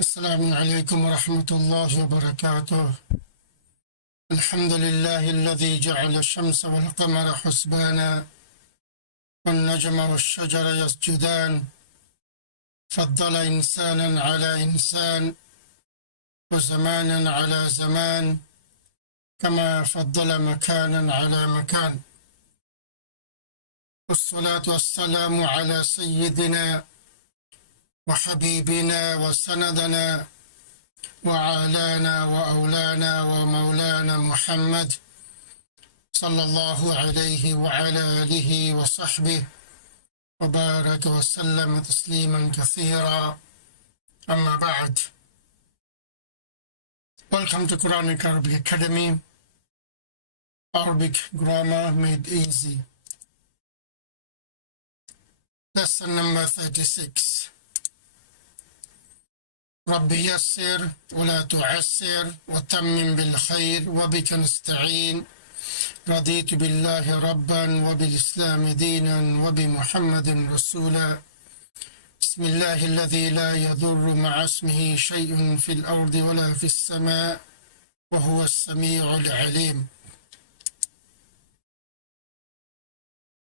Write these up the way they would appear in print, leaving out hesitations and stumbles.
السلام عليكم ورحمة الله وبركاته. الحمد لله الذي جعل الشمس والقمر حسبانا والنجم والشجر يسجدان، فضل إنسانا على إنسان وزمانا على زمان، كما فضل مكانا على مكان. والصلاة والسلام على سيدنا وحبيبنا وسندنا وعالانا وأولانا ومولانا محمد صلى الله عليه وعلى آله وصحبه وبارك وسلم تسليما كثيرا. أما بعد. Welcome to Quranic Arabic Academy. Arabic Grammar Made Easy. Lesson number 36. رب يسر ولا تعسر وتمم بالخير وبك نستعين. رضيت بالله ربا وبالإسلام دينا وبمحمد رسولا. بسم الله الذي لا يضر مع اسمه شيء في الأرض ولا في السماء وهو السميع العليم.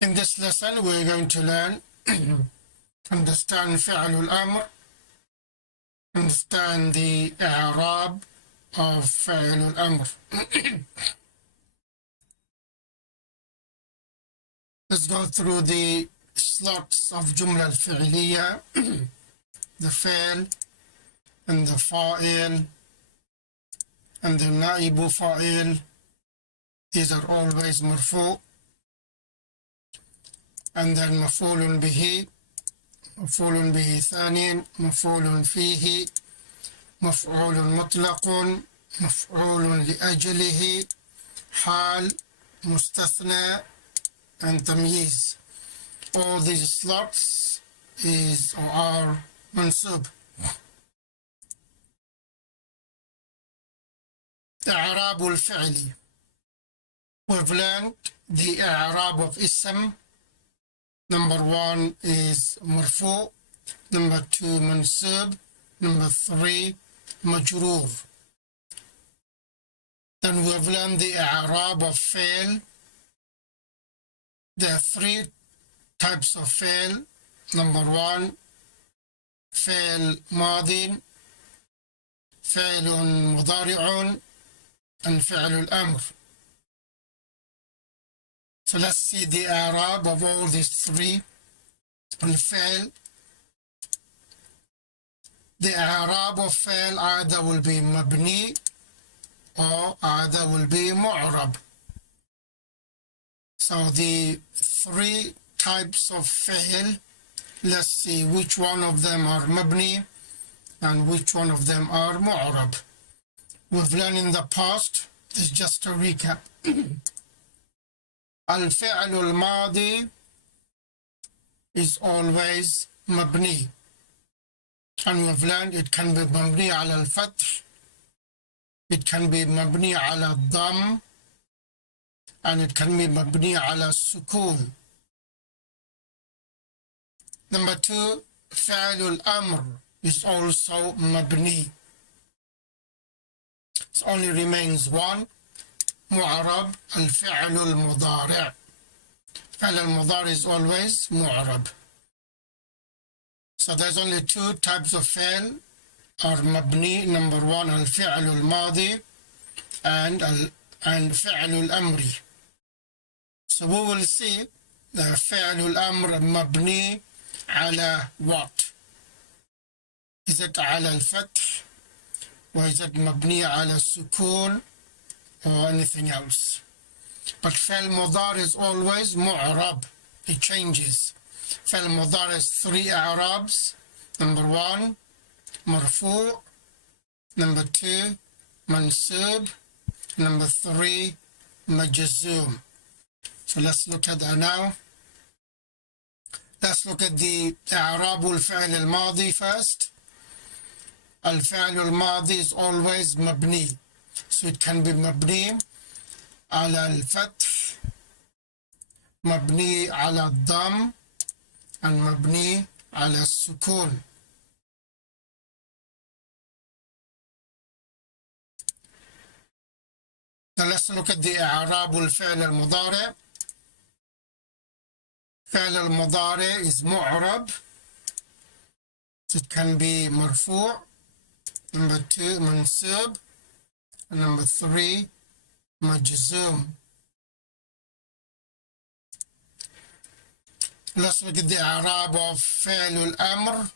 In this lesson we're going to learn understand فعل الأمر, understand the i'rab of فعل الأمر. Let's go through the slots of جملة الفعلية, the فعل and the فاعل and the نائب فاعل. These are always مرفوع. And then مفعول به, مفعول به ثاني, مفعول فيه, مفعول مطلق, مفعول لأجله, حال, مستثنى, and تمييز. All these slots is or are منصوب. إعراب الفعل. We've learned the إعراب of اسم. Number 1 is مرفوع, number 2 منصوب, number 3 مجرور. Then we've learned the إعراب of فعل. There are 3 types of فعل. Number 1 فعل ماضي, فعل مضارع, and فعل الأمر. So let's see the i'rab of all these 3. الفعل. The i'rab of فعل either will be مبني or either will be معرب. So the 3 types of فعل, let's see which one of them are مبني and which one of them are معرب. We've learned in the past. This is just a recap. الفعل الماضي is always مبني, and we've learned it can be مبني على الفتح, it can be مبني على الضم, and it can be مبني على السكون. Number 2, فعل الأمر is also مبني. It only remains one, معرب, الفعل المضارع. فعل المضارع is always معرب. So there's only 2 types of فعل are مبني. Number 1 الفعل الماضي and فعل الأمر. So we will see the فعل الأمر مبني على what? Is it على الفتح, or is it مبني على السكون, or anything else? But فعل مضارع is always معرب. It changes. فعل مضارع is 3 إعرابs. Number 1 مرفوع, number 2 منصوب, number 3 مجزوم. So let's look at that now. Let's look at the إعراب الفعل الماضي first. الفعل الماضي is always مبني. So it can be مبني على الفتح, مبني على الضم, and مبني على السكون. Now let's look at the إعراب الفعل المضارع. فعل المضارع is معرب. It can be مرفوع. Number 2 منصوب. And number 3 مجزوم. Let's look at the إعراب of فعل الأمر.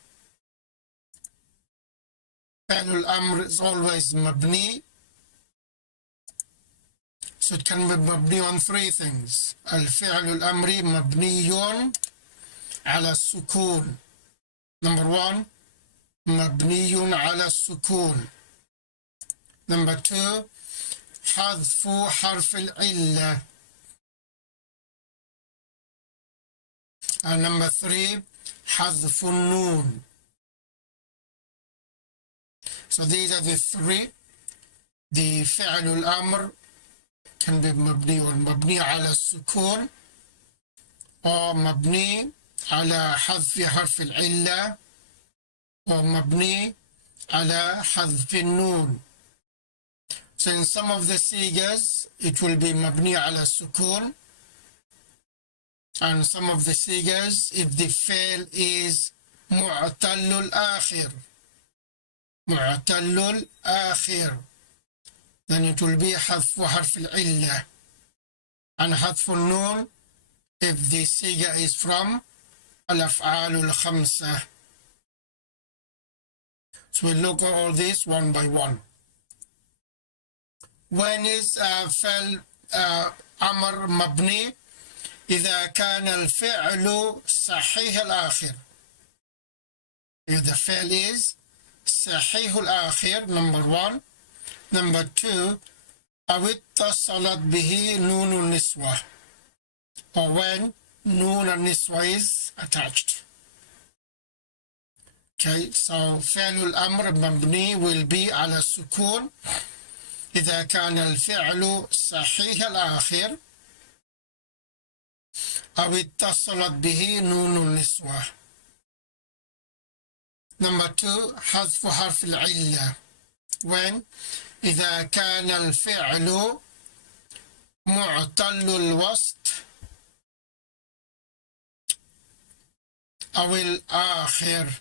فعل الأمر is always مبني. So it can be مبني on 3 things. الفعل الأمري مبني على السكون. Number 1 مبني على السكون. Number 2 حذف حرف العلة. And number 3 حذف النون. So these are the 3. The فعل الأمر can be مبني على السكون أو مبني على حذف حرف العلة أو مبني على حذف النون. So in some of the sigas it will be مبني على السكون, and some of the sigas if the fail is معتل الآخر, معتل الآخر, then it will be حذف حرف العلة, and حذف النون if the siga is from الأفعال الخمسة. So we'll look at all this one by one. When is فعل أمر مبني؟ إذا كان الفعل صحيح الآخر. If the فعل is صحيح الآخر, number 1. Number 2, أو اتصلت به نون النسوة, or when نون النسوة is attached. Okay, so فعل الأمر مبني will be على السكون إذا كان الفعل صحيح الآخر أو اتصلت به نون النسوة. Number 2, حذف حرف العلة when إذا كان الفعل معتل الوسط أو الآخر.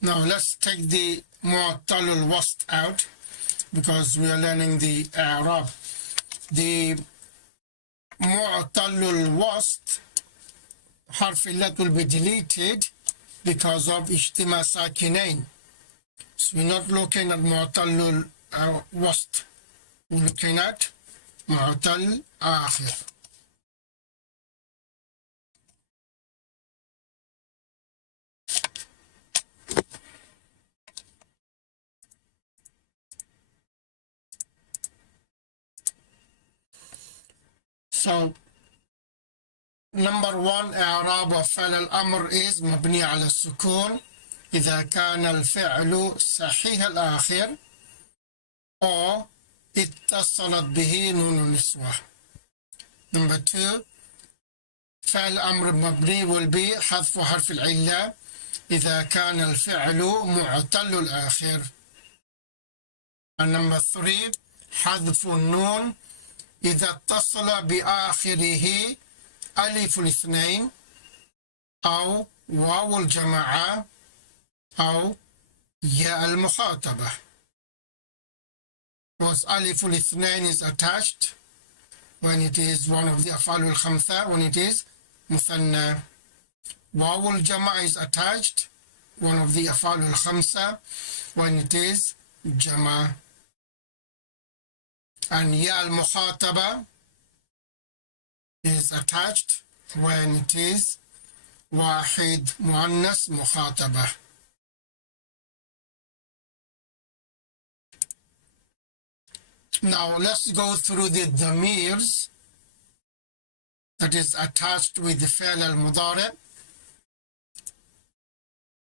Now let's take the معتل الوسط out because we are learning the إعراب. The معتل الوسط حرف اللات will be deleted because of اجتماع ساكنين. So we're not looking at معتل الوسط, we're looking at معتل آخر. So number 1 إعراب فعل الأمر is مبني على السكون إذا كان الفعل صحيح الآخر أو اتصلت به نون النسوة. Number 2 فعل الأمر مبني will be حذف حرف العلة إذا كان الفعل معتل الآخر. And number 3 حذف النون إذا اتصل بآخره ألف الاثنين أو واو الجماعة أو ياء المخاطبة. Because ألف الاثنين is attached when it is one of the أفعال الخمسة, when it is مثنى. واو الجماعة is attached, one of the أفعال الخمسة, when it is جمع. And ياء المخاطبة is attached when it is واحد مؤنث مخاطبة. Now let's go through the damirs that is attached with the فعل المضارع.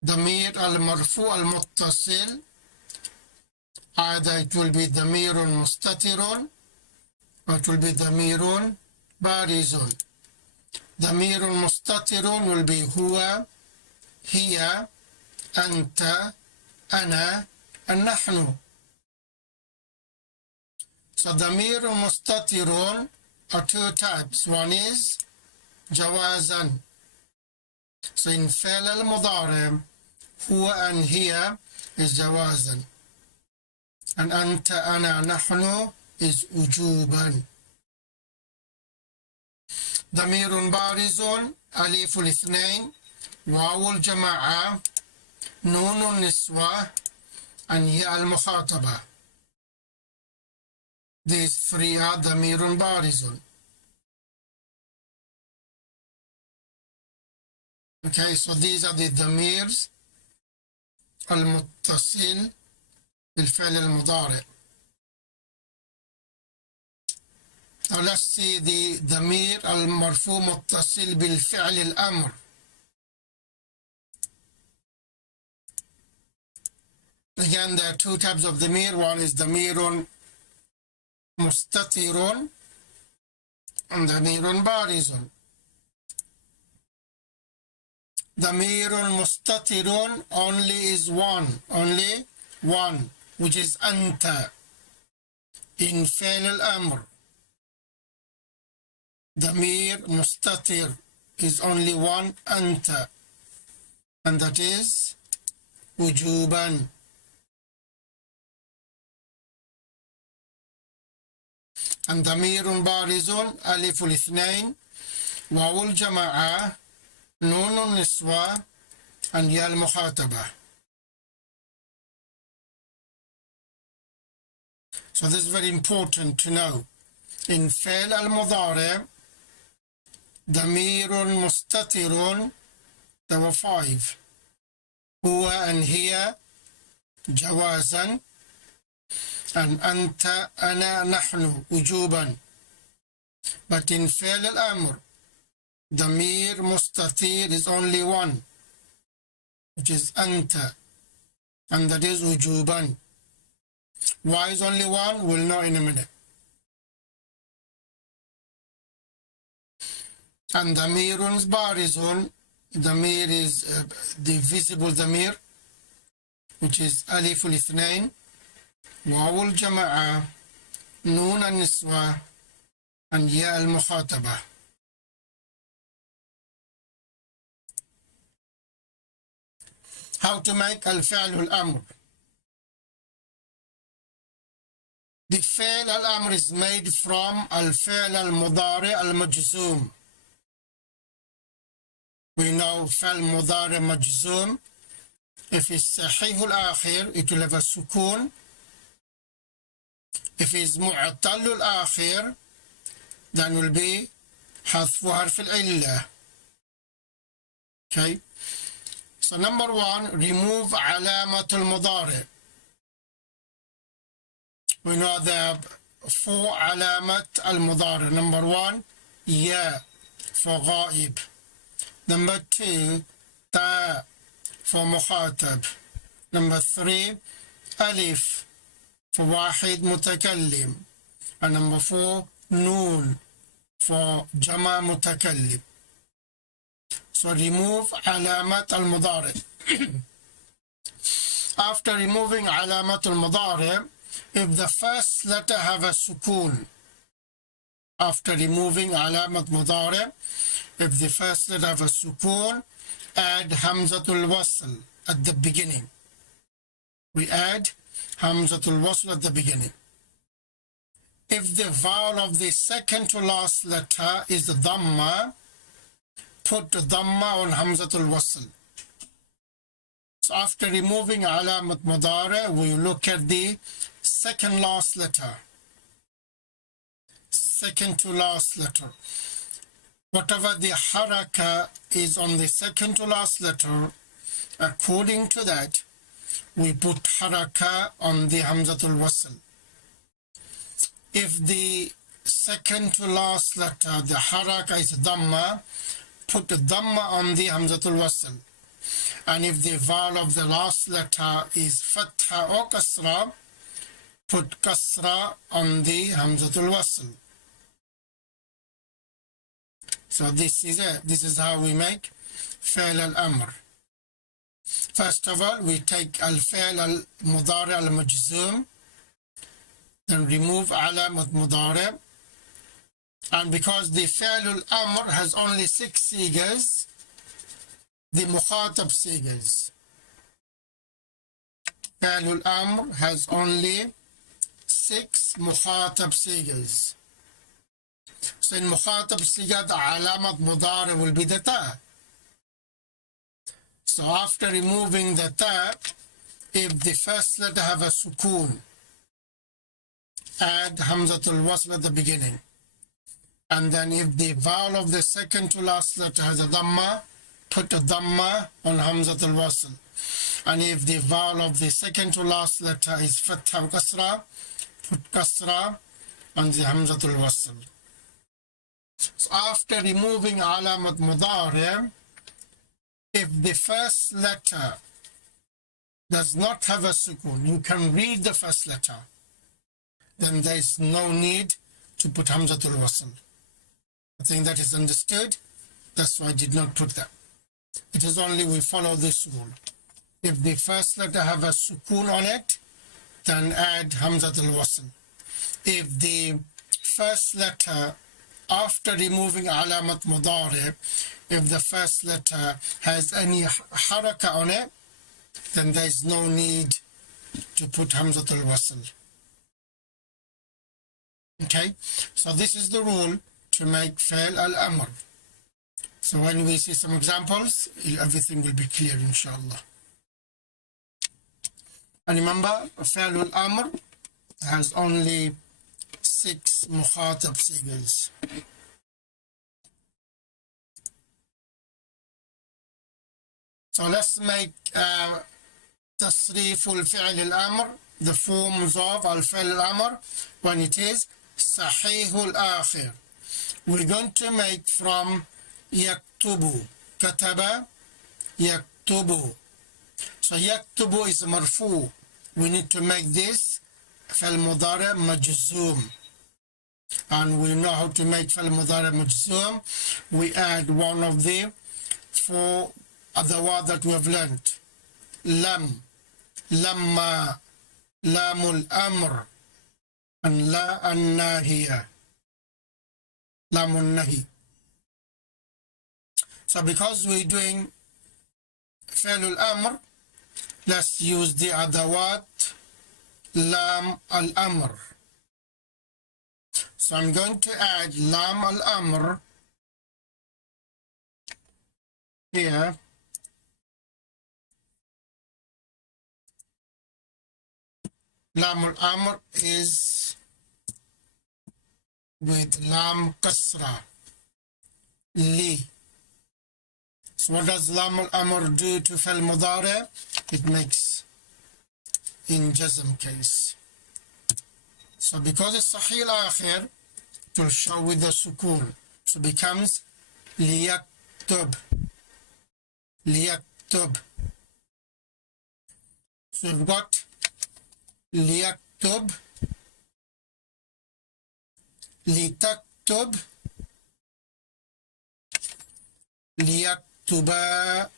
ضمير المرفوع المتصل, either it will be ضمير مستتر or it will be ضمير بارز. ضمير مستتر will be هو, هي, أنت, أنا, and نحن. So ضمير مستتر are two types. One is جوازا. So in فعل المضارع هو and here is جوازا. And أنت أنا نحن is وجوبا. ضمير بارز ألف الاثنين واو الجماعة نون النسوة and ياء المخاطبة. These three are ضمير بارز. Okay, so these are the ضميرs المتصل بالفعل المضارع. Now let's see the ضمير المرفوع متصل بالفعل الأمر. Again, there are two types of ضمير. One is ضمير مستتر and ضمير بارز. ضمير مستتر only is one, which is أنت in فعل الأمر. ضمير مستتر is only one أنت, and that is وجوبا. And ضمير بارز ألف الاثنين واو الجماعة نون النسوة and ياء المخاطبة. So this is very important to know. In فعل المضارع ضمير مستتر there were five. هو and here جوازا and أنت أنا نحن وجوبا. But in فعل الأمر ضمير مستتر is only one, which is أنت, and that is وجوبا. Why is only one? We'll know in a minute. And ضمير بارز, ضمير is the visible ضمير, which is ألف الاثنين واو الجماعة نون النسوة and ياء المخاطبة. How to make الفعل الأمر. The فعل الأمر is made from الفعل المضارع المجزوم. We know فعل مضارع مجزوم. If it's صحيح الآخر, it will have a سكون. If it's معتل الآخر, then will be حذف حرف العلة. Okay. So number one, remove علامة المضارع. We know there are four علامات المضارع. Number one, يا for غائب. Number two, تا for مخاطب. Number three, ألف for واحد متكلم. And number four, نون for جمع متكلم. So remove علامات المضارع. After removing علامات المضارع, if the first letter have a سكون, after removing علامة مضارع, if the first letter have a سكون, add همزة الوصل at the beginning. We add همزة الوصل at the beginning. If the vowel of the second to last letter is the dhamma, put the dhamma on همزة الوصل. So after removing علامة مضارع, we look at the second last letter. Second to last letter. Whatever the haraka is on the second to last letter, according to that, we put haraka on the hamzatul wasl. If the second to last letter, the haraka is dhamma, put the dhamma on the hamzatul wasl. And if the vowel of the last letter is fatha or kasra, put kasra on the hamzatul wasl. So this is it. This is how we make فعل الأمر. First of all, we take الفعل المضارع المجزوم then remove alamat mudari. And because the fi'l al-amr has only 6 sigas, the mukhatab sigas. Fi'l al-amr has only 6 mukhatab sigas. So in mukhatab siga, the alamat mudari will be the ta. So after removing the ta, if the first letter have a sukoon, add hamzatul wasl at the beginning. And then if the vowel of the second to last letter has a dhamma, put a dhamma on hamzatul wasl. And if the vowel of the second to last letter is fatha or kasra, put kasra on the hamzatul wasl. So after removing alamat mudari, if the first letter does not have a sukoon, you can read the first letter, then there is no need to put hamzatul wasl. I think that is understood. That's why I did not put that. It is only we follow this rule. If the first letter have a sukoon on it, then add hamzatul wasl. If the first letter, after removing alamat mudari, if the first letter has any haraka on it, then there is no need to put hamzatul wasl. Okay, so this is the rule to make fi'l al-amr. So when we see some examples, everything will be clear, inshallah. And remember, fi'l al-amr has only 6 mukhatab sigas. So let's make tasrif al-fi'l al-amr, the forms of al-fi'l al-amr, when it is sahih al-akhir. We're going to make from yaktubu, kataba, yaktubu. So yaktubu is marfu. We need to make this fi'l mudari majzoom. And we know how to make fi'l mudari majzoom. We add one of the 4 other words that we have learned. Lam, lamma, lamul amr, and la an-nahiya. Lamun nahi. So because we're doing fi'l al-amr, let's use the adawat lam al-amr. So I'm going to add lam al-amr here. Lam al-amr is with lam kasra, li. So what does lam al-amr do to fi'l mudari? It makes in jazm case. So because it's sahih al-akhir, it will show with the sukoon. So it becomes liyaktub, liyaktub. So we've got liyaktub, litaktub, liyaktuba,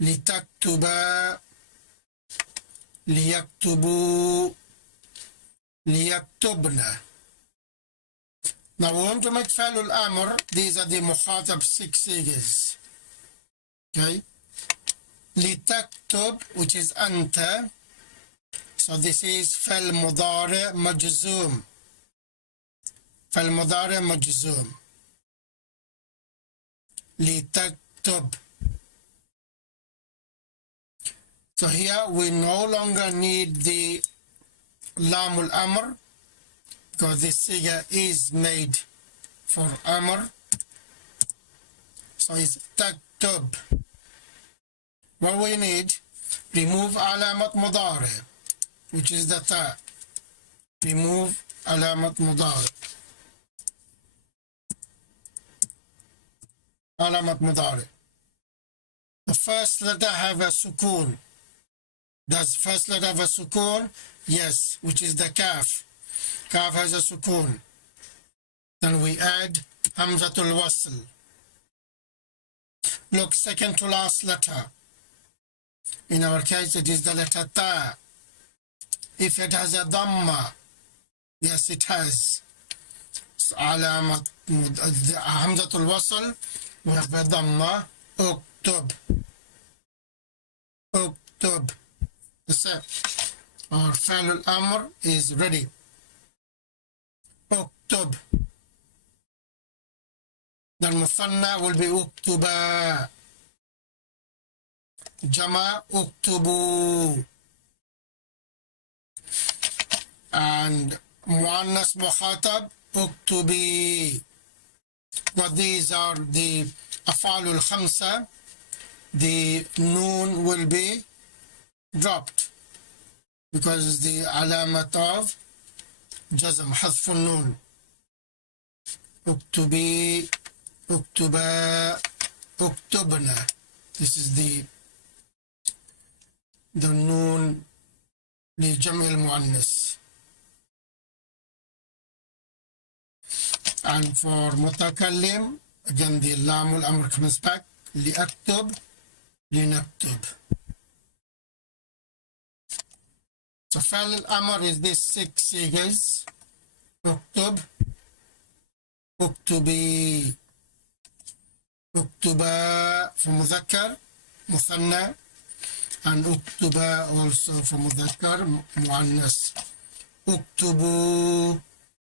litaktuba, liyaktubu, liyaktubna. Now we want to make fi'l al-amr. These are the mukhatab 6 sigas. Okay. Litaktub, which is anta. So this is fi'l mudari majzoom. Fi'l mudari majzoom. Litaktub. So here we no longer need the lam al-amr because this siga is made for amr. So it's taktub. What we need, remove alamat mudari, which is the ta. Remove alamat mudari. Alamat mudari. The first letter have a sukoon. Does first letter have a sukoon? Yes, which is the kaf. Kaf has a sukoon. Then we add hamzatul wasl. Look, second to last letter. In our case, it is the letter ta. If it has a dhamma, yes, it has. علامة همزة الوصل we have a dhamma. اكتب اكتب. Our فعل الأمر is ready. اكتب. The المثنى will be اكتبا. جمع اكتبوا. And مؤنث مخاطب اكتبي. But these are the أفعال الخمسة. The noon will be dropped because the علامة of جزم حذف النون. اكتبي اكتبا اكتبنا. This is the noon لجمع المؤنث. And for متكلم again the لام الأمر comes back. لأكتب لنكتب. So فعل الأمر is this 6 figures. اكتب اكتبي اكتبا for مذكر مثنى and اكتبا also for مذكر مؤنث. اكتبوا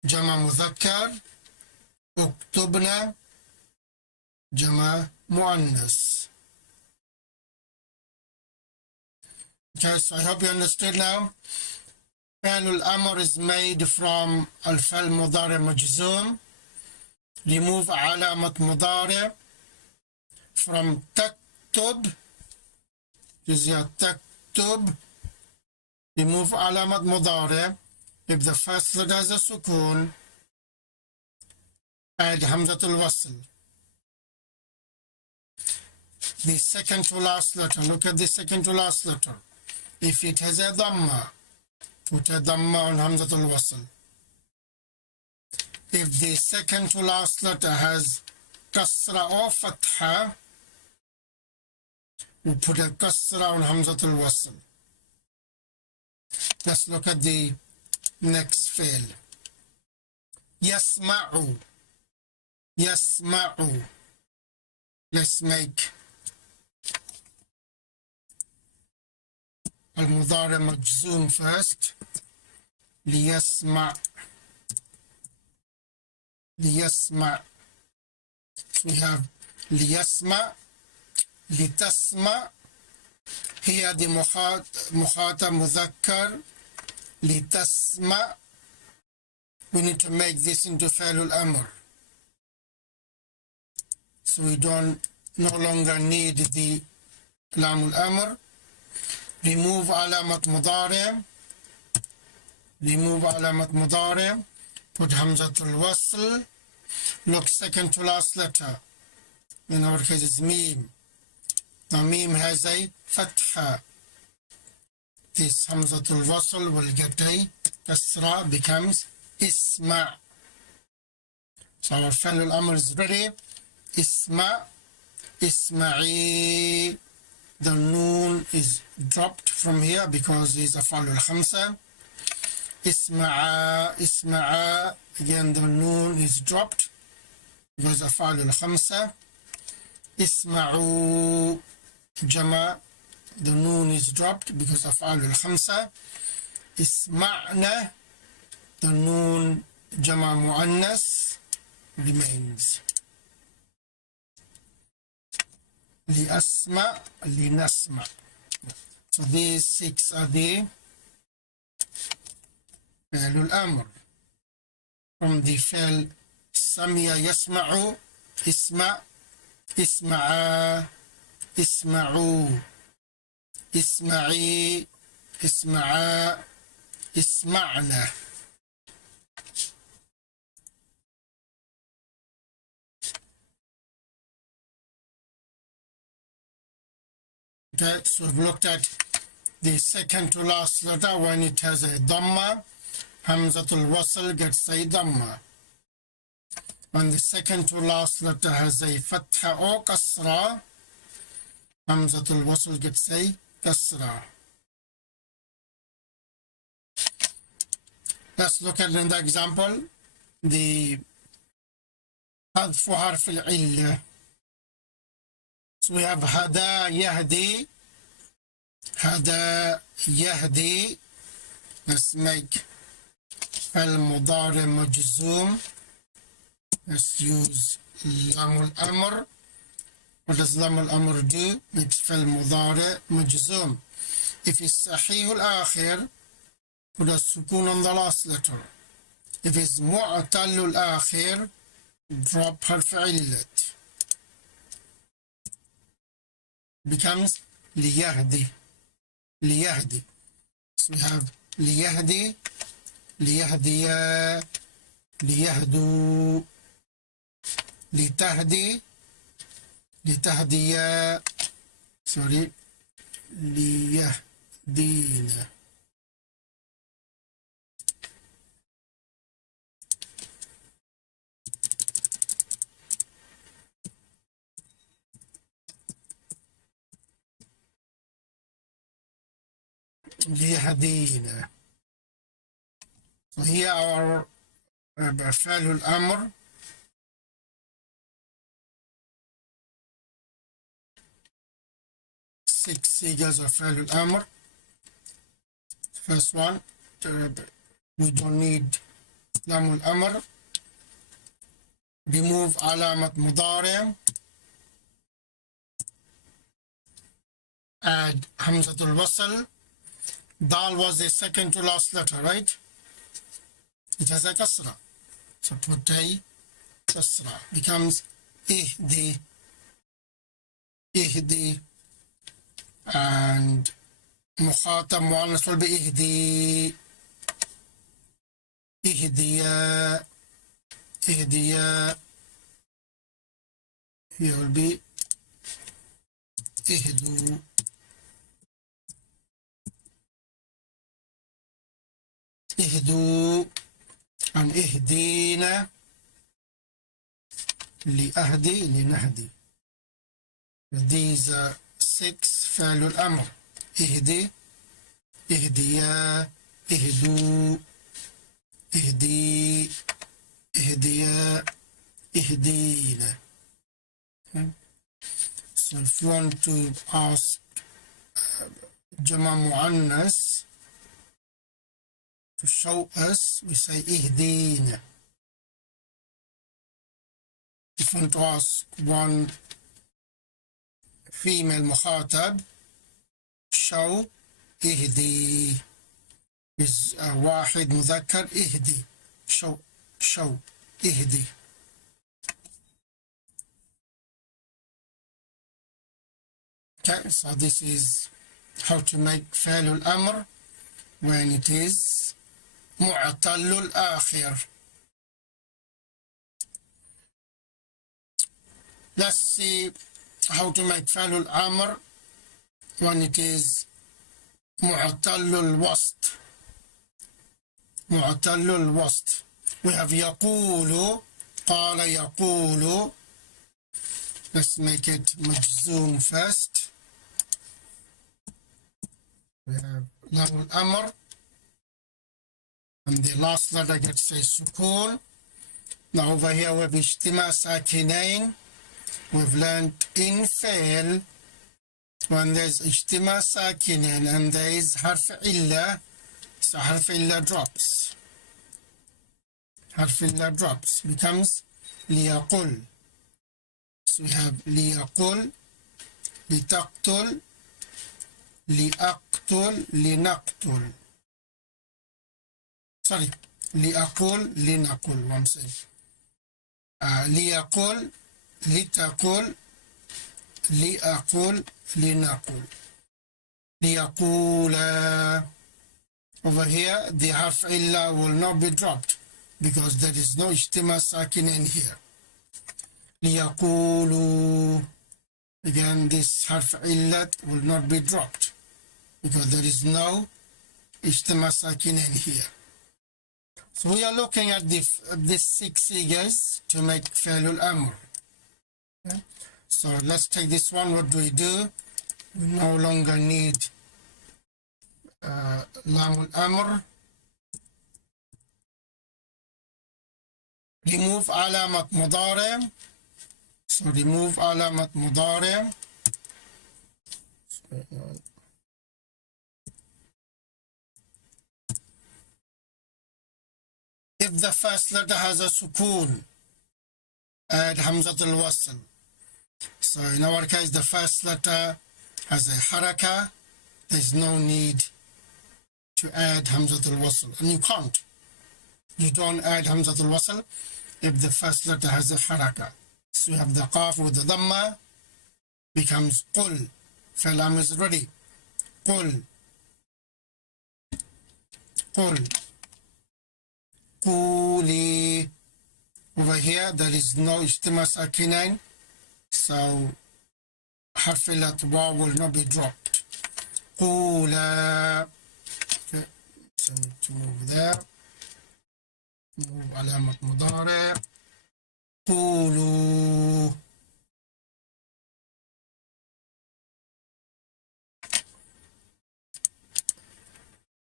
جمع مذكر اكتبنا جمع مؤنث. Okay, so I hope you understood now. فعل الأمر is made from الفعل مضارع مجزوم. Remove علامة مضارع from تكتب. تكتب. Remove علامة مضارع. If the first letter has a سكون, add همزة الوصل. The second to last letter, look at the second to last letter. If it has a dhamma, put a dhamma on همزة الوصل. If the second to last letter has kasra or fatha, we put a kasra on همزة الوصل. Let's look at the next fi'l. يسمع. يسمع. Let's make المضارع مجزوم first. ليسمع. ليسمع. We have ليسمع. لتسمع. هي دي مخاطب مذكر. لتسمع. We need to make this into فعل الأمر. So we don't no longer need the لام الأمر. Remove علامة مضارع. Remove علامة مضارع. Put همزة الوصل. Look, second to last letter. In our case it's ميم. The meme has a fatha. This همزة الوصل will get a kasra, becomes isma. So our فعل الأمر is ready. Isma. Isma'i. The noon is dropped from here because it's أفعال الخمسة. Isma'a. Isma'a. Again the noon is dropped because أفعال الخمسة. Isma'u. Jama, the noon is dropped because of أفعال الخمسة. Isma'na, the noon jama muannas remains. لأسمع لنسمع. So these 6 are the فعل الأمر. From the فعل سمع يسمع. اسمع. اسمعا. اسمعوا. اسمعي. اسمعا. اسمعنا. Okay, so we've looked at the second to last letter when it has a dhamma. Hamzatul wasl gets a dhamma. When the second to last letter has a fatha or kasra, Hamzatul wasl gets a kasra. Let's look at the example. The حذف حرف العلة. So we have هدى يهدي. هدى يهدي. Let's make المضارع مجزوم. Let's use لام الأمر. What does لام الأمر do? Makes فعل مضارع مجزوم. If it's صحيح الآخر, put a سكون on the last letter. If it's معتل الآخر, drop حرف علة. Becomes ليهدي. ليهدي. So we have ليهدي, ليهدي, ليهدوا, لتهدي, لتهدي, sorry, ليهدينا. ليهدينا. So here our فعل الأمر. Six figures of فعل الأمر. First one, we don't need لام الأمر. Remove علامة مضارع. Add همزة الوصل. Dal was the second to last letter, right? It has a kasra. So put a kasra. Becomes ihdi. Ihdi. And مخاطب مؤنث will be ihdi. ihdiya. ihdiya. Here will be ihdu. اهدوا عن اهدينا لأهدي لنهدي. These are six فعل الأمر. اهدي, اهديا, اهدوا, اهدي, اهديا, اهدينا. So if you want to ask جمع مؤنث to show us, we say ihdina. If you want to ask one female مخاطب, show ihdi. Is واحد مذكر ihdi. Show ihdi. Okay, so this is how to make فعل الأمر when it is معتل الآخر. Let's see how to make فعل الأمر when it is معتل الوسط. معتل الوسط. We have يقول, قال يقول. Let's make it مجزوم first. We have لام الأمر. And the last letter gets a sukun. Now over here we have اجتماع ساكنين. We've learned in fail when there's اجتماع ساكنين and there is حرف إلا, so حرف إلا drops. حرف إلا drops becomes ليقل. So we have ليقل, لتقتل, لأقتل, لنقتل. Sorry, لأقول لنقول. One second. ليقول, لتقول, لأقول, لنقول. ليقول. Over here, the harf illa will not be dropped because there is no اجتماع ساكن in here. ليقولوا. Again, this harf illa will not be dropped because there is no اجتماع ساكن in here. So we are looking at these six figures to make فعل الأمر. Okay. So let's take this one. What do? We no longer need لام الأمر. remove علامة مضارع. So remove علامة مضارع. If the first letter has a sukoon, add Hamzat al-Wasl. So in our case, the first letter has a haraka. There's no need to add Hamzat al-Wasl. And you can't. You don't add Hamzat al-Wasl if the first letter has a haraka. So we have the qaf with the dhamma, becomes qul. Falam is ready. Qul. Qul. Quli. Over here, there is no ijtima sakinain, so harfilat waw will not be dropped. Qula. Okay, so I need to move there. Move alamat mudari. Qulu.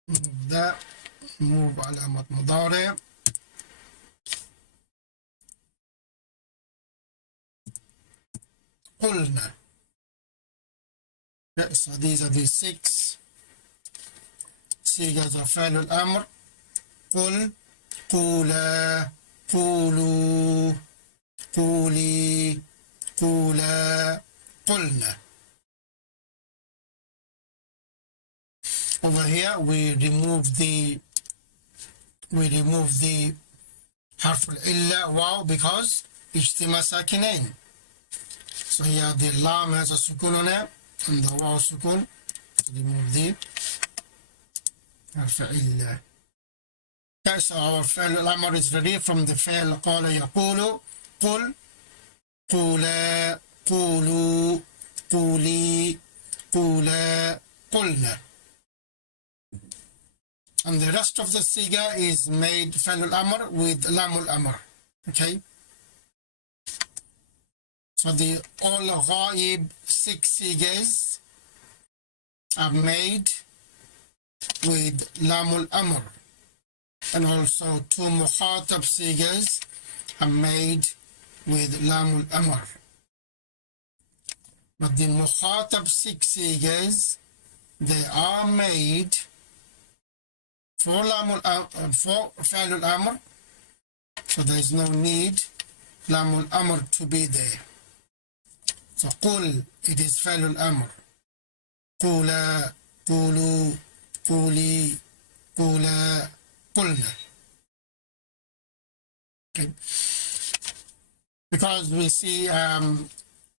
Move that. Move alamat mudari. قلنا. Okay, so these are the 6 sigas of فعل الأمر. قل, قولا, قولوا, قولي, قولا, قلنا. Over here we remove the حرف العلة واو because اجتماع ساكنين. So here the lam has a sukun on it and the waw sukun. So remove the harf illa. Okay, so our fi'l al-amr is ready from the fi'l qala yaqulu, qul, qula, qulu, quli, qula, qulna. And the rest of the siga is made fi'l al-amr with lam al-amr. Okay. So the all ghaib 6 sigas are made with lam al-amr, and also 2 mukhatab sigas are made with lam al-amr. But the mukhatab 6 sigas, they are made for fi'l al-amr, so there is no need lam al-amr to be there. So قل, it is فعل الأمر. قولا, قولوا, قولي, قولا, قلنا. Okay. Because we see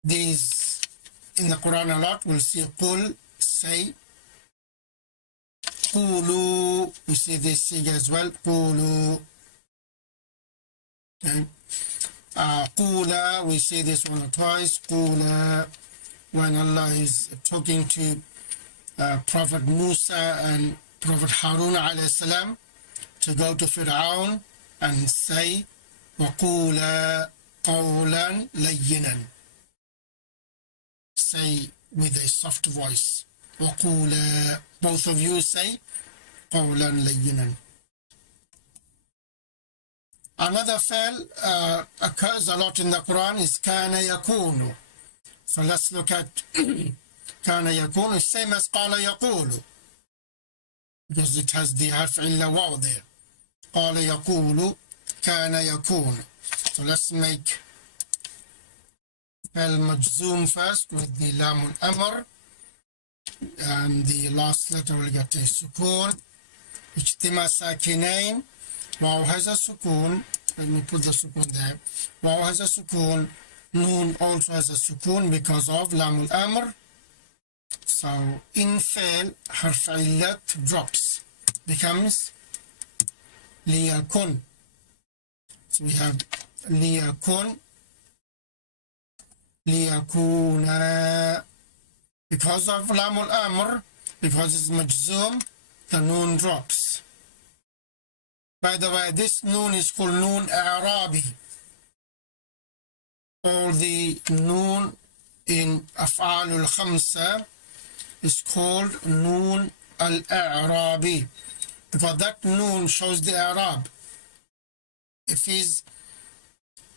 these in the Quran a lot, we'll see قل, say. قولوا, we see this siga as well, قولوا. Okay. Qula, we say this one or twice. Qula, when Allah is talking to Prophet Musa and Prophet Harun alayhi salam to go to Fir'aun and say, وَقُولَا قَوْلًا لَيِّنًا. Say with a soft voice. وَقُولَا, both of you say, قَوْلًا لَيِّنًا. Another fi'l occurs a lot in the Quran is kana yakunu. So let's look at kana yakunu, same as qala yaqulu, because it has the harf illa waw there. Qala yaqulu, kana yakunu. So let's make fi'l majzoom first with the lam al-amr, and the last letter will get a sukoon. Ijtima sakinain. Waw has a sukoon. Let me put the sukoon there. Waw has a sukoon. Noon also has a sukoon because of lam al-amr. So in fail, harf illat drops, becomes liyakun. So we have liyakun, liyakuna. Because of lam al-amr, because it's majzoom, the noon drops. By the way, this noon is called noon Arabi. All the noon in Af'alul Khamsa is called noon al-A'rabi, because that noon shows the Arab. If he's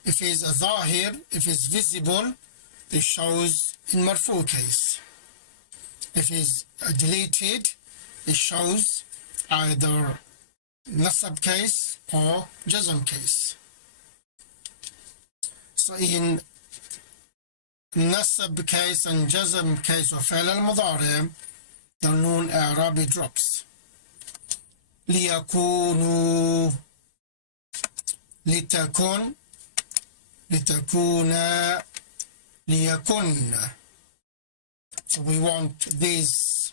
If it's a ظاهر, if it's visible, it shows in marfu case. If it's deleted, it shows either nasab case or jazm case. So in nasab case and jazm case of فعل المضارع, the noon Arabic drops. ليكونوا, لتكن, لتكون, ليكن. So we want these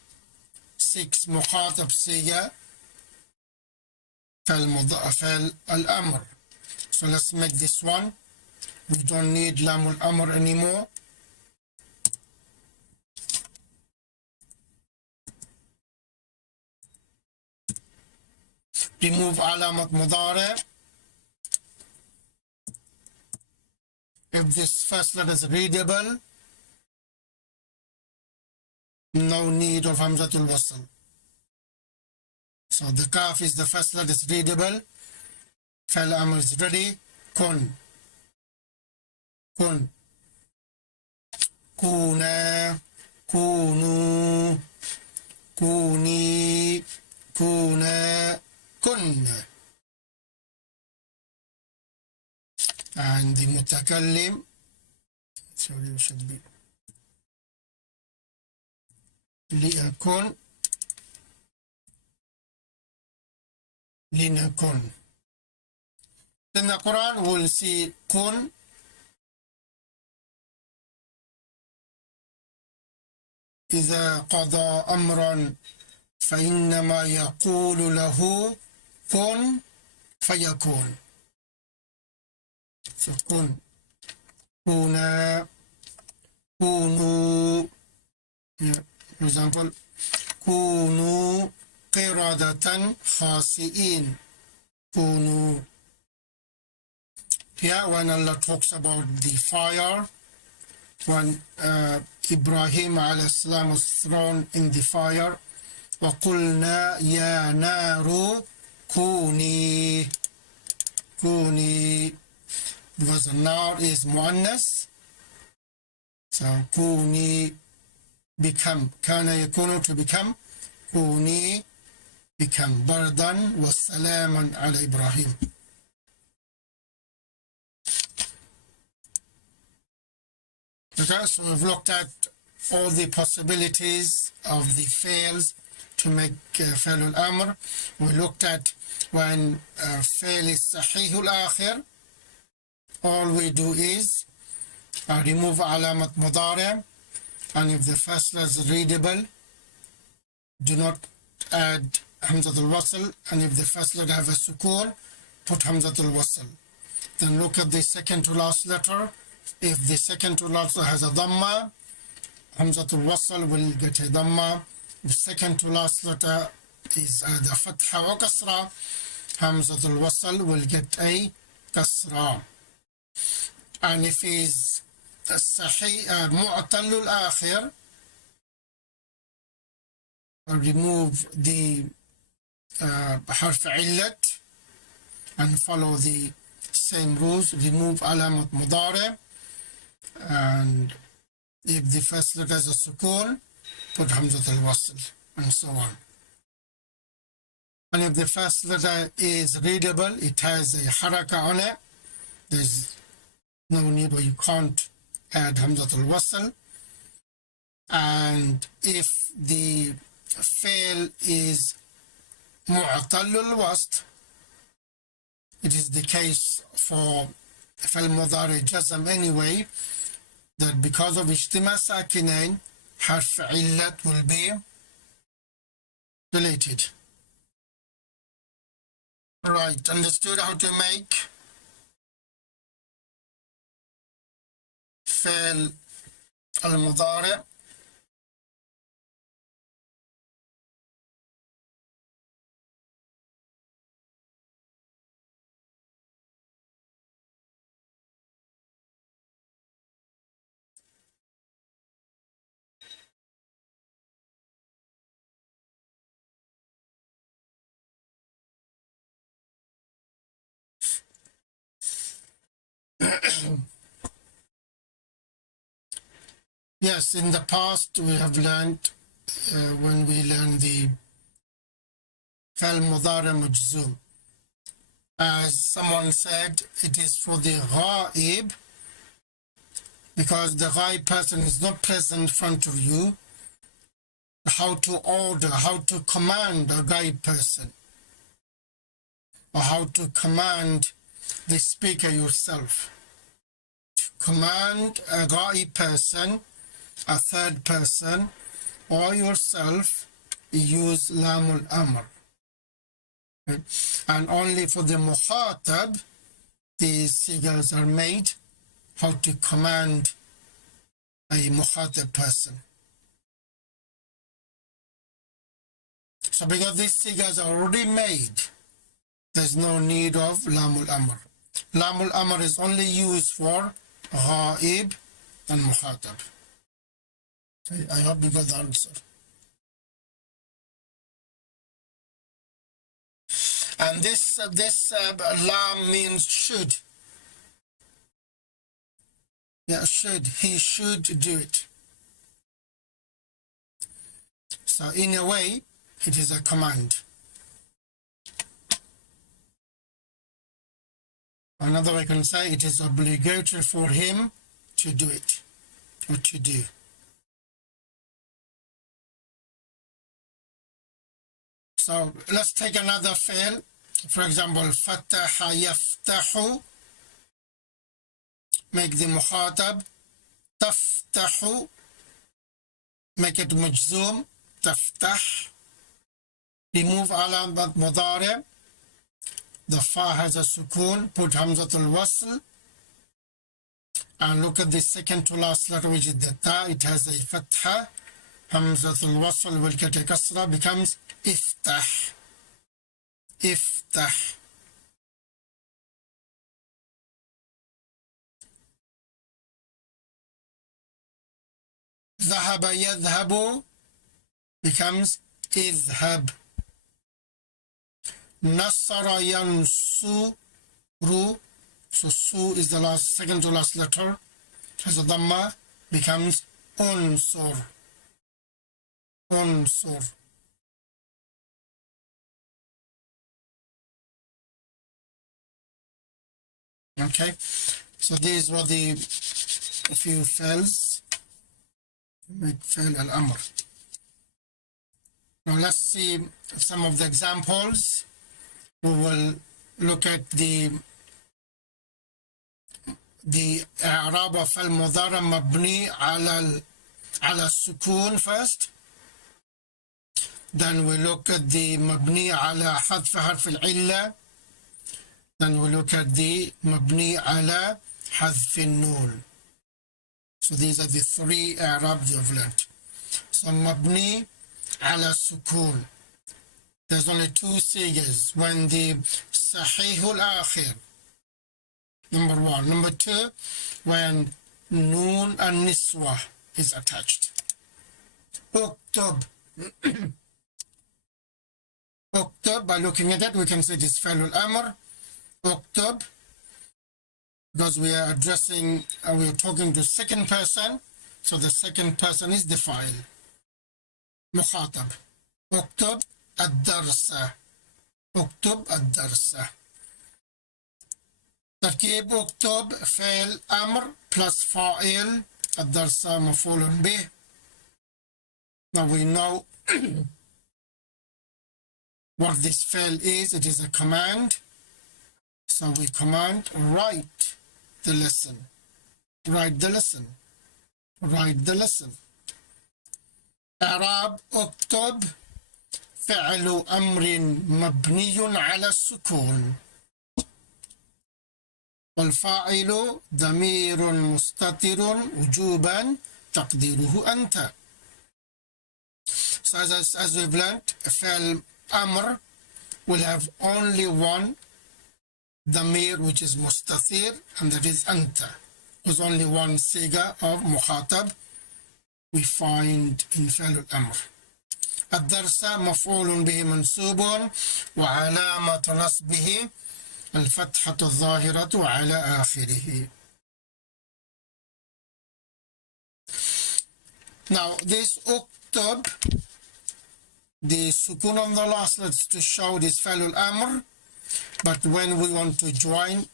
6 مخاطب صيغة فعل الأمر. So let's make this one. We don't need لام الأمر anymore. Remove علامة مضارع. If this first letter is readable, no need of Hamzatul Wasl. So the kaf is the first letter is readable. Fa'al amr is ready. Kun. Kun. Kuna. Kunu. Kuni. Kuna. Kun. And the mutakallim, sorry, it should be ليكن, لنكن. In the Quran, we'll see kun, إذا قضى أمرا فإنما يقول له كن فيكون. So kun, kuna, kunu, for example, kunu qiradatan khasi'in. Kunu. Here when Allah talks about the fire, when Ibrahim alayhi salam was thrown in the fire, وَقُلْنَا يَا نَارُ كُونِي. Kuni. Because the nar is muannas, so kuni, become. Kana yakunu, to become. Kuni, become. Bardan wa salaman ala Ibrahim. Okay, so we've looked at all the possibilities of the fails to make fail al-amr. We looked at when fail is sahih al-akhir. All we do is remove alamat mudari', and if the first letter is readable, do not add hamzat al-wasl, and if the first letter have a sukoon, put hamzat al-wasl. Then look at the second to last letter. If the second to last letter has a dhamma, hamzat al-wasl will get a dhamma. The second to last letter is either fatha or kasra, hamzat al-wasl will get a kasra. And if is mu'tal al-akhir, remove the harf illat and follow the same rules. Remove alamat mudari', and if the first letter is a sukoon, put hamzat al-wasl, and so on. And if the first letter is readable, it has a haraka on it, there's no need, or you can't add hamzat al-wasl. And if the fail is mu'tal al-wasl, it is the case for fa'al mudari jazm anyway, that because of ijtima sakinain, harf illat will be deleted. Right, understood how to make فعل المضارع. Yes, in the past we have learned when we learn the فعل مضارع مجزوم. As someone said, it is for the ghaib, because the ghaib person is not present in front of you. How to order, how to command a ghaib person, or how to command the speaker yourself. To command a ghaib person, a third person, or yourself, use lamul amr. And only for the mukhatab, these sigas are made, how to command a mukhatab person. So because these sigas are already made, there's no need of lamul amr. Lamul amr is only used for ghaib and mukhatab. Okay, I hope you got the answer. And this lam means should. Yeah, should. He should do it. So in a way, it is a command. Another way I can say it is obligatory for him to do it, or to do. So let's take another fi'l. For example, fataha yaftahu. Make the mukhatab. Taftahu. Make it majzoom. Taftah. Remove alamat mudari'. The fa has a sukoon. Put hamzatul wasl. And look at the second to last letter, which is the ta. It has a fatha. Hamzatul wasl will get a kasra. Becomes iftah. Iftah. ذهب يذهب becomes اذهب. نصر ينصر. So su is the second to last letter. Has a dhamma. Becomes unsur. Unsur. Okay. So these were the few fi'ls. Make fi'l al-amr. Now let's see some of the examples. We will look at the i'rab of al-mudari' mabni ala sukun first. Then we look at the mabni ala hadf harf al-illa. Then we look at the mabni ala hadf al-nun. So these are the three i'rabs you've learned. So mabni ala sukun. There's only two sigas. When the sahihul akhir, number one. Number two, when noon and niswa is attached. Uktub. Uktub, by looking at it, we can say this fi'l al-amr. Uktub, because we are addressing, we are talking to second person, so the second person is the fa'il. Mukhatab. Uktub ad-darsa. Uktub ad-darsa. تركيب اكتب فعل امر plus فاعل الدرس مفعول به. Now we know what this فعل is. It is a command. So we command write the lesson. Write the lesson. Write the lesson. إعراب اكتب فعل امر مبني على السكون. والفاعل ضمير مستتر وجوبا تقديره أنت. So as we've learned, فعل أمر will have only one ضمير which is مستتر, and that is أنت. There's only one siga of مخاطب we find in فعل الأمر. الدرس مفعول به منصوب وعلامة نصبه الفتحة الظاهرة على آخره. Now this uktub, the sukun on the last letter to show this fi'l al-amr, but when we want to join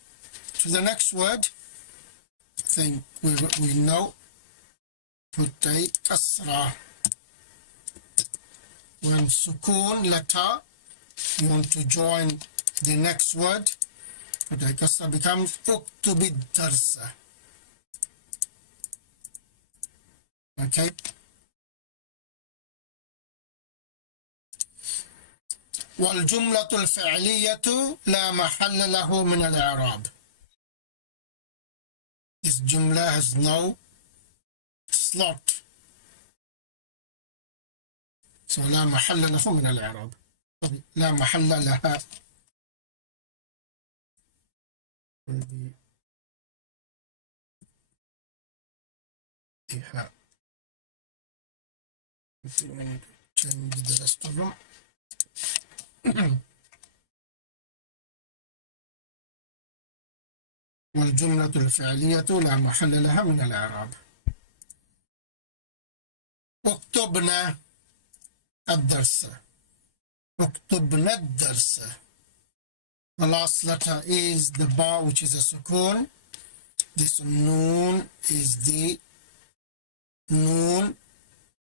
to the next word, I think we know, put a kasra. When sukun letter, you want to join the next word, put a kasra, becomes uktub darsa. Okay. والجملة الفعلية لا محل له من الإعراب. This jumla has no slot. So لا محل له من الإعراب. لا محل لها. Will be إيحاء. Change the rest of them. والجملة الفعلية لا محل لها من الإعراب. اكتبنا الدرس. اكتبنا الدرس. The last letter is the ba, which is a sukun. This noon is the noon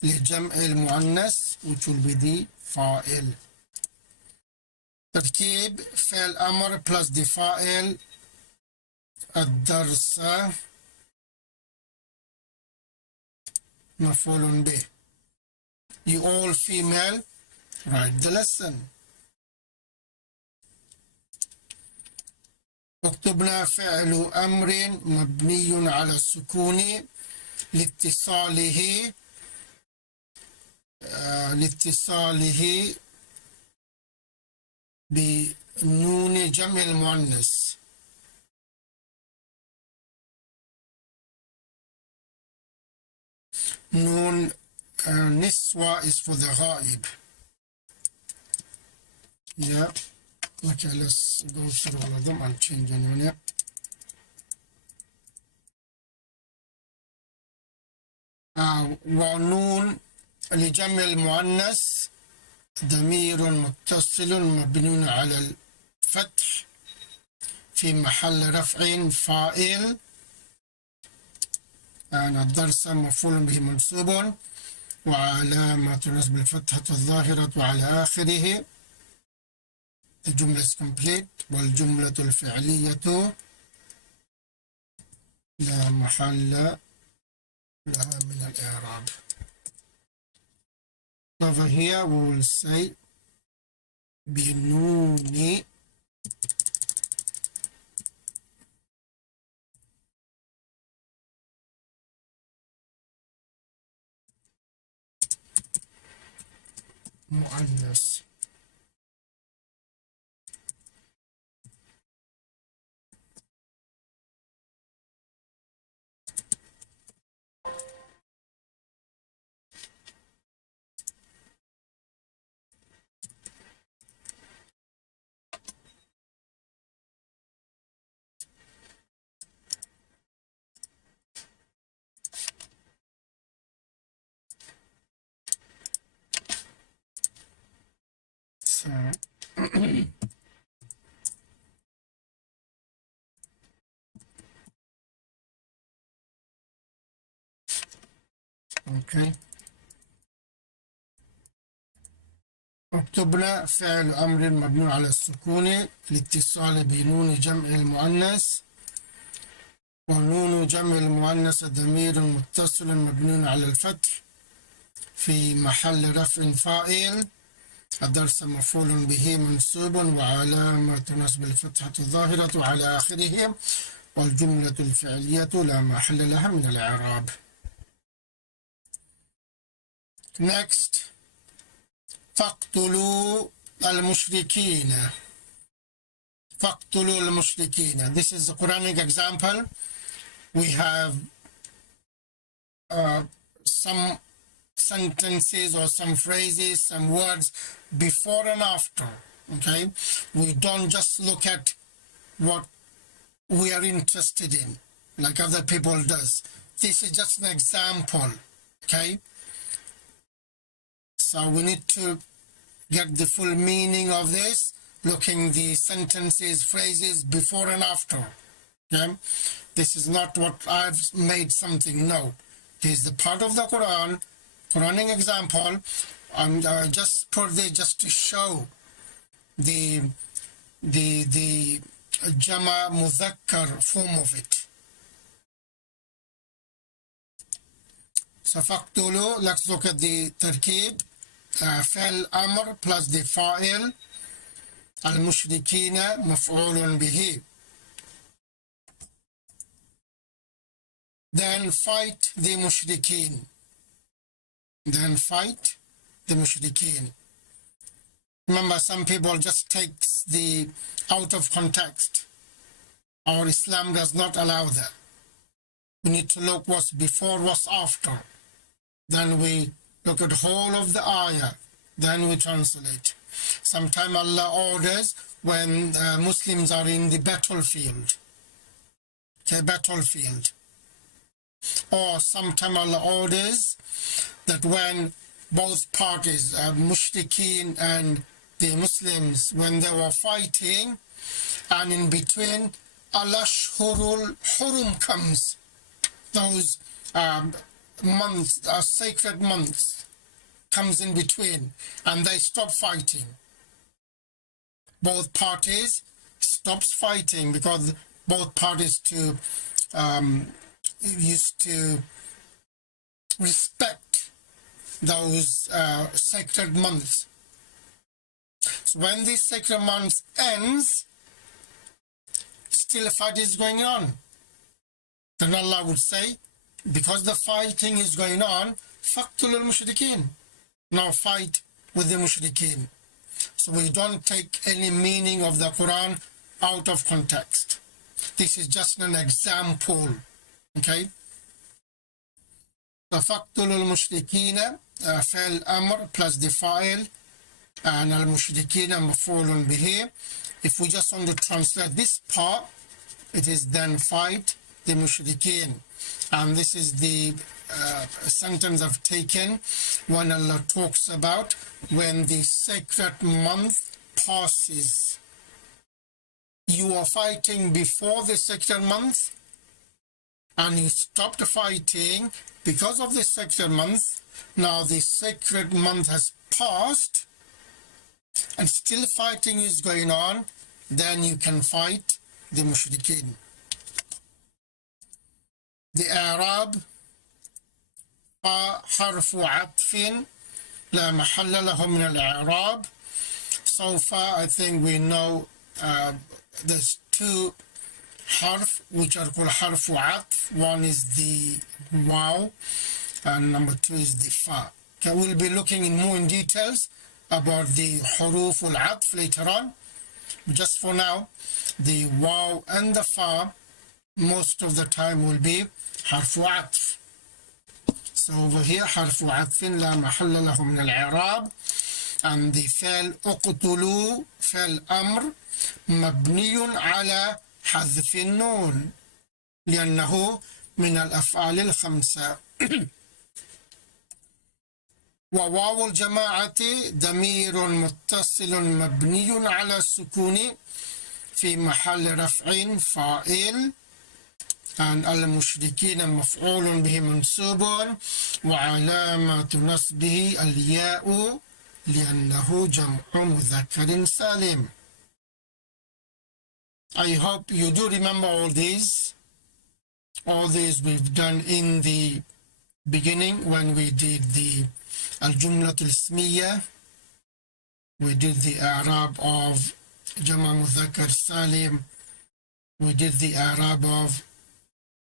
لجمع المؤنث, which will be the fa'il. تركيب فعل أمر plus the fa'il. الدرس مفعول به. You all female, write the lesson. اكتبنا فعل أمر مبني على السكون لاتصاله بنون جمع المؤنث. نون نسوة is for the غائب. Yeah. Okay, let's go through all of them. I'll change in a minute. ونون لجمع المؤنث ضمير متصل مبني على الفتح في محل رفع فاعل. الدرس مفعول به منصوب وعلامة نصب الفتحة الظاهرة وعلى آخره. الجملة is complete. والجملة الفعلية لا محل لها من الإعراب. Over here we will say بنون مؤنث. Okay. اكتبنا فعل أمر مبني على السكون لاتصال بنون جمع المؤنث. ونون جمع المؤنث ضمير متصل مبني على الفتح في محل رفع فاعل. الدرس مفعول به منصوب وعلامة نصب الفتحة الظاهرة وعلى آخره. والجملة الفعلية لا محل لها من الإعراب. Next. فاقتلوا المشركين. فاقتلوا المشركين. This is a Quranic example. We have some sentences or some phrases, some words before and after. Okay, we don't just look at what we are interested in like other people does. This is just an example. Okay, So we need to get the full meaning of this, looking the sentences, phrases before and after. Okay? This is not what I've made something. No, it is the part of the Quran, Quranic example. I just put this just to show the Jama Mudhakkar form of it. So فاقتلوا, let's look at the تركيب. فعل أمر plus the فاعل, المشركين مفعول به. Then fight the mushrikeen. Then fight the mushrikeen. Remember, some people just take the out of context. Our Islam does not allow that. We need to look what's before, what's after. Then we look at the whole of the ayah. Then we translate. Sometimes Allah orders when Muslims are in the battlefield. Okay, battlefield. Or sometimes Allah orders that when both parties, Mushrikeen and the Muslims, when they were fighting, and in between, Al-Ashhurul Hurum comes. Those months, sacred months, comes in between, and they stop fighting. Both parties stops fighting because both parties used to respect those sacred months. So when this sacred month ends, still a fight is going on. Then Allah would say, because the fighting is going on, فَقْتُلُ الْمُشْرِكِينَ. Now fight with the mushrikeen. So we don't take any meaning of the Quran out of context. This is just an example. Okay? فَقْتُلُ الْمُشْرِكِينَ فعل أمر plus the file and al-mushrikeen مفعول به. If we just want to translate this part, it is then fight the mushrikeen. And this is the sentence I've taken when Allah talks about when the sacred month passes. You are fighting before the sacred month and you stopped fighting because of the sacred month. Now the sacred month has passed and still fighting is going on, then you can fight the mushrikeen. The Arab حرف عطف لا محل له من الإعراب. So far I think we know there's two harf which are called حرف عطف. One is the waw and number two is the fa. Okay, we'll be looking in more in details about the حروف العطف later on. But just for now, the waw and the fa most of the time will be حرف عطف. So over here حرف عطف لا محل له من الإعراب. And the فعل اقتلوا فعل أمر مبني على حذف النون لأنه من الأفعال الخمسة. وواو الجماعة ضمير متصل مبني على السكون في محل رفع فاعل. and المشركين مفعول به منصوب وعلامة نصبه الياء لأنه جمع مذكر سالم. I hope you do remember all these. All these we've done in the beginning when we did the الجملة الاسمية. We did the Arab of جمع مذكر سالم. We did the Arab of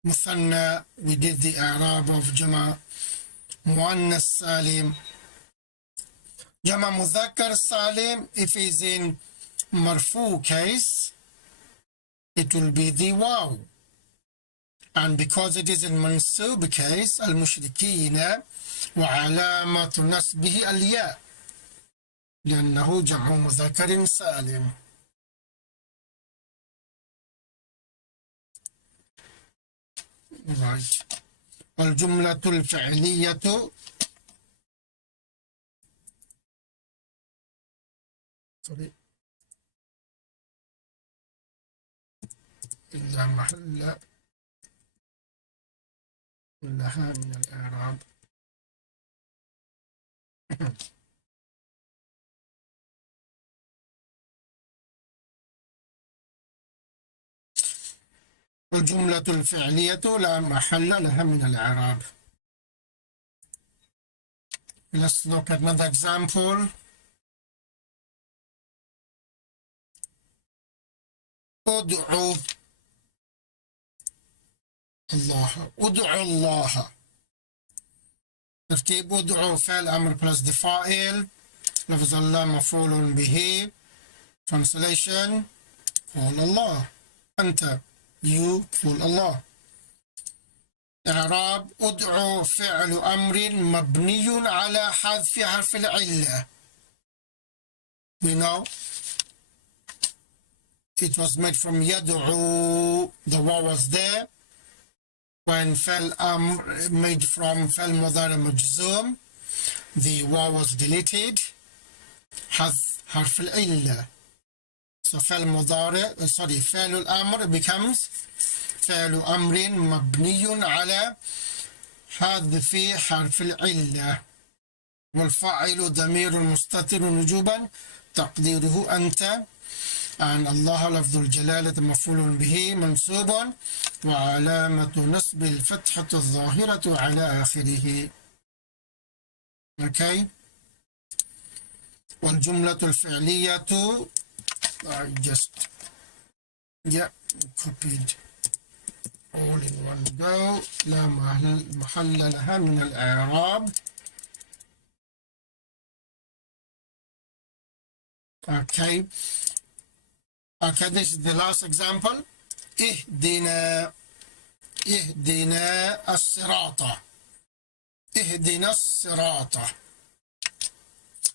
مثنى. We did the Arab of جمع مؤنث سالم. جمع مذكر سالم, if it's in مرفوع case, it will be the waw. And because it is in mansub case, المشركين وعلامة نصبه الياء لأنه جمع مذكر سالم. Right. الجملة الفعلية sorry لا محل لها من الإعراب. الجملة الفعلية لا محل لها من الإعراب. Let's look at another example. ادعو الله، ادعو الله. ترتيب ادعو فعل أمر plus the فاعل، لفظ الله مفعول به. Translation قول الله، أنت you قول الله. إعراب ادعو فعل أمر مبني على حذف حرف العلة. We know it was made from يدعو, the waw was there. When فعل أمر made from فعل مضارع مجزوم, the waw was deleted. حذف حرف العلة. So فعل مضارع فعل الأمر becomes فعل أمر مبني على حذف حرف العلة، والفاعل ضمير مستتر وجوبا تقديره أنت، عن الله لفظ الجلالة مفعول به منصوب وعلامة نصب الفتحة الظاهرة على آخره. Okay. والجملة الفعلية I just copied all in one go. لا محل لها من الإعراب. Okay, this is the last example. اهدنا الصراط. اهدنا الصراط.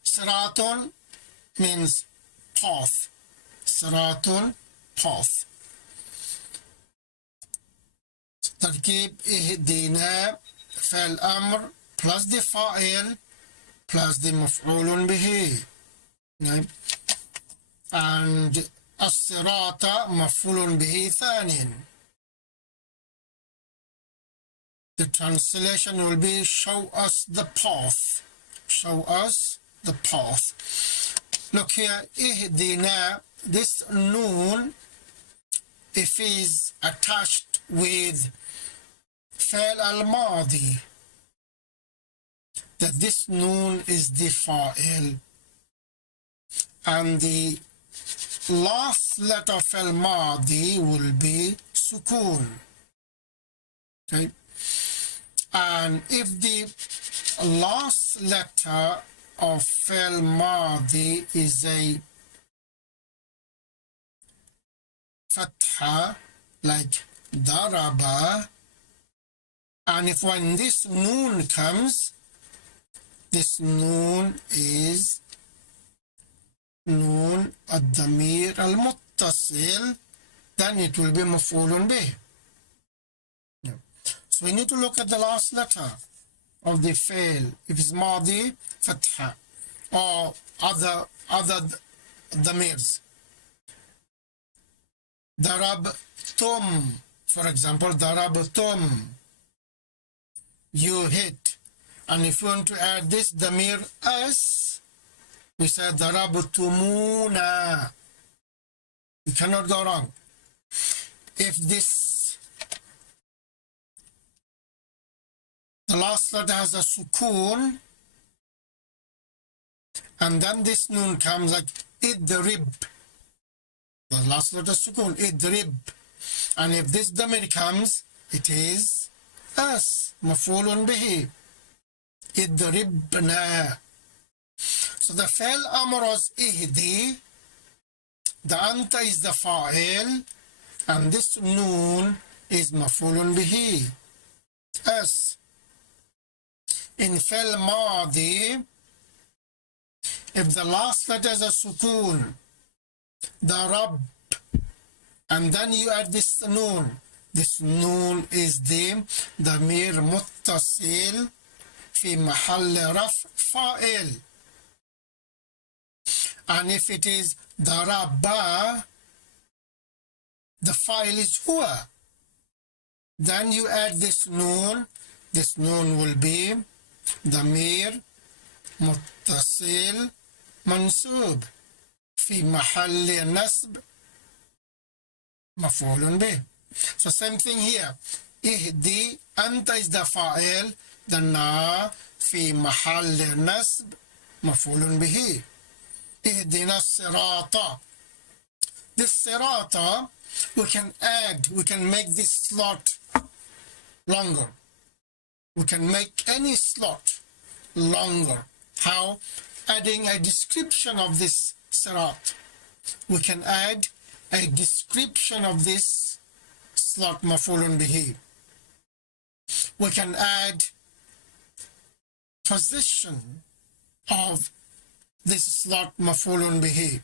صراط means path. صراط path. تركيب اهدنا فعل أمر plus the فاعل plus the مفعول به. and الصراط مفعول به ثاني. The translation will be show us the path. Show us the path. Look here, اهدنا, this noon, if is attached with فعل الماضي, that this noon is the fa'il, and the last letter of al-madi will be sukun. Okay, and if the last letter of al-madi is a fatha, like daraba, and if when this noon comes, this noon is noon ad-damir al-muttasil, then it will be maf'ulun bih. So we need to look at the last letter of the fail. If it's madi, fatha, or other damirs. Darabtum, for example, darabtum, you hit. And if you want to add this damir as, we say darabtumuna. You cannot go wrong. If this, the last letter has a sukoon, and then this noon comes like idrib. The last letter sukoon, idrib. And if this damir comes, it is as, maf'ulun bihi. idribna. So the fa'il amr was ihdi, the anta is the fa'il, and this noon is maf'ulun bihi, as. In fa'il madi, if the last letter is a sukoon, darab, and then you add this noon is the damir muttasil في محل رفع فاعل. And if it is daraba, the file is huwa. Then you add this noon. This noon will be damir muttasil mansub fi mahalli nasb maf'ulun bih. So same thing here. Ihdi, anta is the fa'il, the na fi mahalli nasb maf'ulun bihi. Ihdina sirata. This sirata, we can add, we can make this slot longer. We can make any slot longer. How? Adding a description of this sirat. We can add a description of this slot maf'ulun bihi. We can add position of this slot maf'ulun bihi.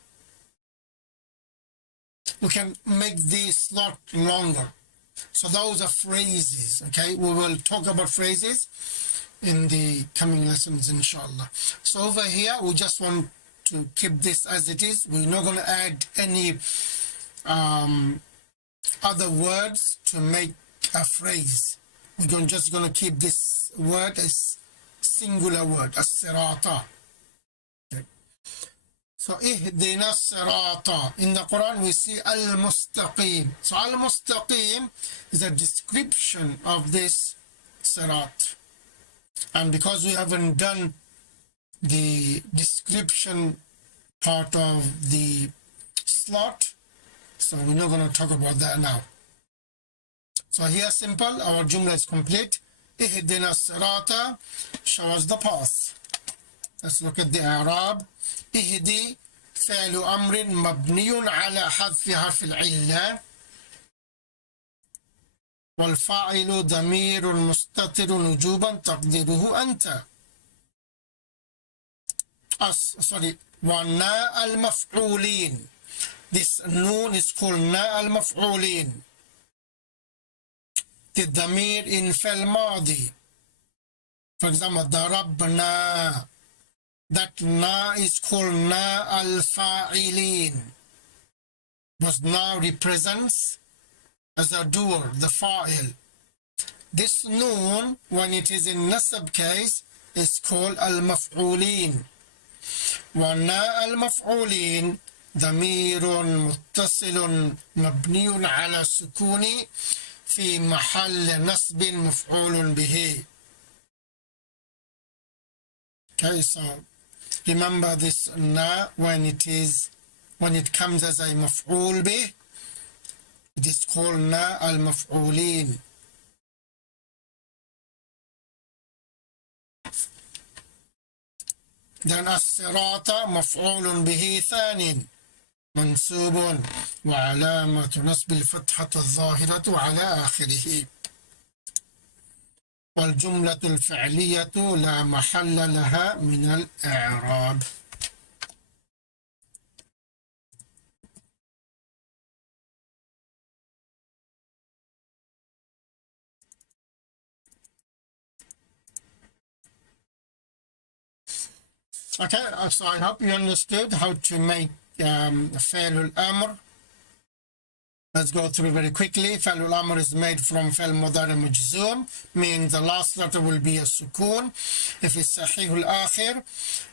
We can make the slot longer. So those are phrases, okay? We will talk about phrases in the coming lessons, inshallah. So over here, we just want to keep this as it is. We're not going to add any other words to make a phrase. We're just going to keep this word as singular word, as-sirata. Okay. So, ihdina sirata. In the Quran, we see al-mustaqim. So, al-mustaqim is a description of this sirat. And because we haven't done the description part of the slot, so we're not going to talk about that now. So here simple, our jumla is complete. Ihdina sirata, show us the path. Let's look at the i'rab. ihdi فعل أمر مبني على حذف حرف العلة والفاعل ضمير مستتر وجوبا تقديره أنت. ونا المفعولين. This noon is called na المفعولين. The ضمير in فعل ماضي. For example, ضربنا. That na is called na al-fa'ilin. Because na represents as a doer, the fa'il. This noon, when it is in nasab case, is called al-maf'ulin. ونا المفعولين ضمير متصل مبني على السكون في محل نصب مفعول به. Okay, so remember this na when it comes as a maf'ul bih, it is called na al-maf'ulin. Then as-sirata maf'ulun bihi thanin منصوب وعلامة نصب الفتحة الظاهرة على آخره. والجملة الفعلية لا محل لها من الإعراب. Okay, so I hope you understood how to make فعل الأمر. Let's go through very quickly. فعل الأمر is made from فعل مضارع مجزوم, means the last letter will be a sukun. If it's صحيح الآخر,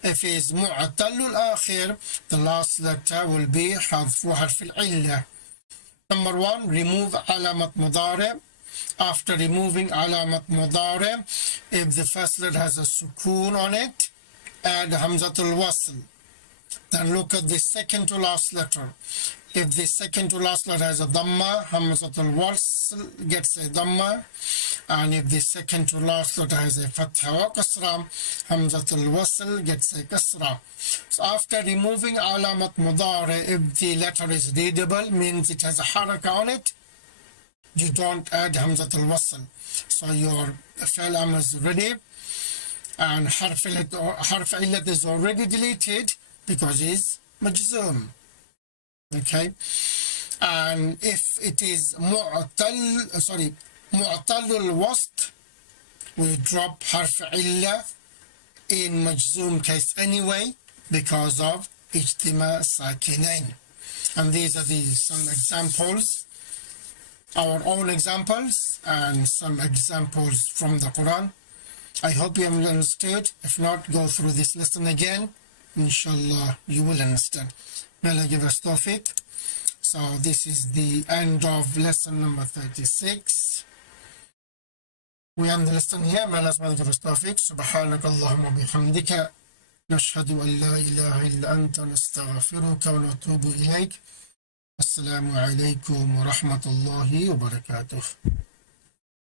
if it's معتل الآخر, the last letter will be حذف حرف العلة. Number 1, remove علامة مضارع. After removing علامة مضارع, if the first letter has a sukun on it, add hamzatul wasl. Then look at the second to last letter. If the second to last letter has a dhamma, hamzatul wasl gets a dhamma. And if the second to last letter has a fatha or kasra, hamzatul wasl gets a kasra. So after removing alamat mudari, if the letter is readable, means it has a haraka on it, you don't add hamzatul wasl. So your fi'l amr is ready. And harf illat is already deleted because it's majzoom. Okay, and if it is mu'talul wast, we drop harf illa in majzoom case anyway because of اجتماع ساكنين. And these are some examples, our own examples, and some examples from the Quran. I hope you have understood. If not, go through this lesson again. Inshallah, you will understand. May Allah give us tawfiq. So this is the end of lesson number 36. We end the lesson here. May Allah give us tawfiq. سبحانك اللهم وبحمدك نشهد أن لا إله إلا أنت نستغفرك ونتوب إليك. السلام عليكم ورحمة الله وبركاته.